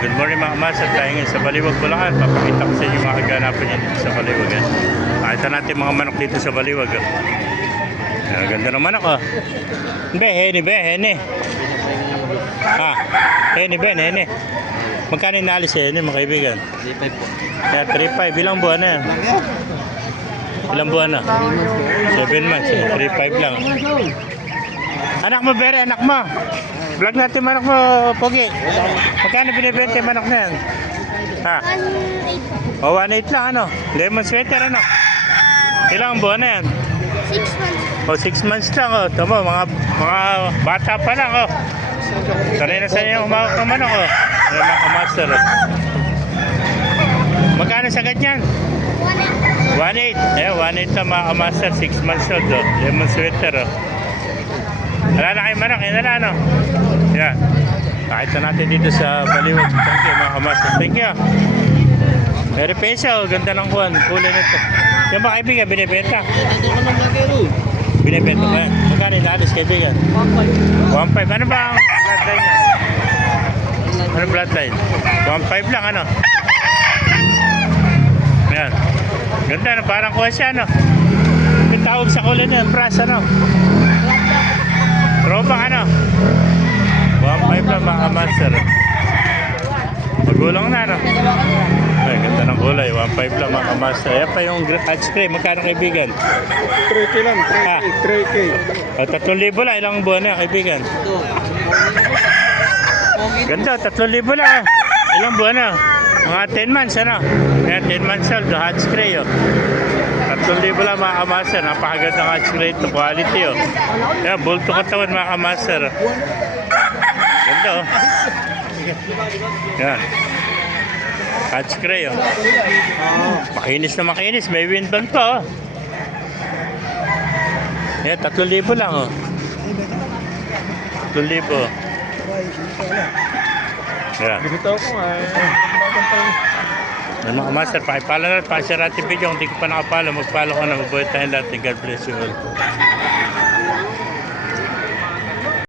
Good morning mga master, tayo ngayon sa Baliwag, Bulacan. Papakita ko sa inyo mga kaganapan niya dito sa Baliwag. Pakita natin mga manok dito sa Baliwag. Ganda ng manok oh. Hene. Hene. Magkano inalis hene mga kaibigan? 3.5 po. Kaya 3.5, ilang buwan na yan? Ilang buwan na? 7 months, 3.5 lang. Anak mo, Bere, anak mo. Vlog natin manok mo, Pogi. Magkano binibenta yung manok na yan? Ha? 1.8. O, 1.8 lang, ano? Lemon sweater, ano? Ilang buwan na yan? 6 months. O, 6 months lang, o. Tama, mga bata pa lang, o. Sanay na sanay yung umawak ng manok, o. Ayan, mga master, o. Magkano sa ganyan? 1.8. 1.8 lang, mga master. 6 months old, o. Lemon sweater, o. Wala na kayong manok, yun na, ano? Yan. Pakita natin dito sa Baliwag. Thank you, mga master. Thank you. Very peso, ganda ng kuwan. Kulay nito. Yung mga kaibigan, binibenta. Binibenta ba yan? Magkano inalis kaibigan? 1.5. Ano ba ang bloodline yan? Ano bloodline? 1.5 lang, ano? Yan. Ganda, no? Parang kuha siya, no? May tawag sa kulay niya, pras, ano? Tropang, ano? 1.5 lang, mga master. Magulang na, no? Ay, ganda ng kulay. 1.5 lang, mga master. Ayan pa yung hot spray. Magkano kaibigan? 3K lang, 3K. 3,000 lang. Ilang buwan na, kaibigan? Ganda, 3,000 lang. Ilang buwan na? Mga 10 months, ano? Ayan, 10 months old. Hot spray, oh. 3,000 lang, mga kamaster. Napakaganda ng hot spray ito. Quality, oh. Ayan, bulto katawan, mga kamaster. Ganda, oh. Ayan. Hot spray, oh. Makinis na makinis. May windband pa, oh. Ayan, 3,000 lang, oh. 3,000. Ayan. Bigitaw ko nga. Mga master, pakipala na. Pakishare natin video. Kung di ko pa nakapala, magpala ko na. Mabuhay tayong lahat. God bless you all.